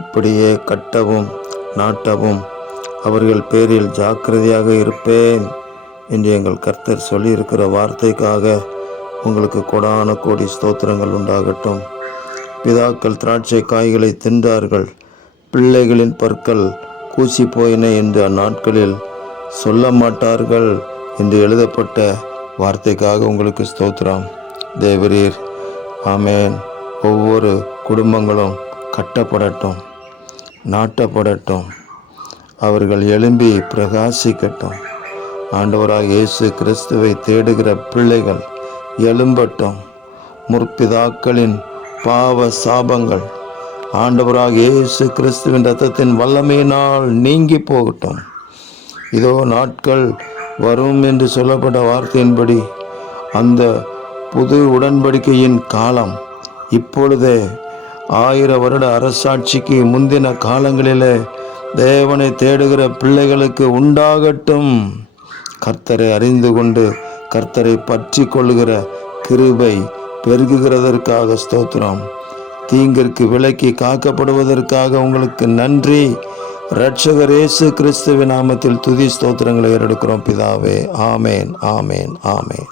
அப்படியே கட்டவும் நாட்டவும் அவர்கள் பேரில் ஜாக்கிரதையாக இருப்பேன் என்று எங்கள் கர்த்தர் சொல்லியிருக்கிற வார்த்தைக்காக உங்களுக்கு கொடான கோடி ஸ்தோத்திரங்கள் உண்டாகட்டும். பிதாக்கள் திராட்சை காய்களை தின்றார்கள், பிள்ளைகளின் பற்கள் கூசி போயின என்று அந்நாட்களில் சொல்ல மாட்டார்கள் என்று எழுதப்பட்ட வார்த்தைக்காக உங்களுக்கு ஸ்தோத்திரம். தேவரீர், ஆமேன். ஒவ்வொரு குடும்பங்களும் கட்டப்படட்டும், நாட்டப்படட்டும், அவர்கள் எழும்பி பிரகாசிக்கட்டும். ஆண்டவராக இயேசு கிறிஸ்துவை தேடுகிற பிள்ளைகள் எழும்பட்டும். முற்பிதாக்களின் பாவ சாபங்கள் ஆண்டவராக இயேசு கிறிஸ்துவின் இரத்தத்தின் வல்லமையினால் நீங்கி போகட்டும். இதோ நாட்கள் வரும் என்று சொல்லப்பட்ட வார்த்தையின்படி அந்த புது உடன்படிக்கையின் காலம் இப்பொழுதே 1000 வருட அரசாட்சிக்கு முந்தின காலங்களிலே தேவனை தேடுகிற பிள்ளைகளுக்கு உண்டாகட்டும். கர்த்தரை அறிந்து கொண்டு கர்த்தரை பற்றி கொள்ளுகிற கிருபை பெருகுகிறதற்காக ஸ்தோத்திரம். தீங்கிற்கு விலக்கி காக்கப்படுவதற்காக உங்களுக்கு நன்றி. இரட்சகர் இயேசு கிறிஸ்துவின் நாமத்தில் துதி ஸ்தோத்திரங்களை ஏறெடுக்கிறோம் பிதாவே. ஆமேன், ஆமேன், ஆமேன்.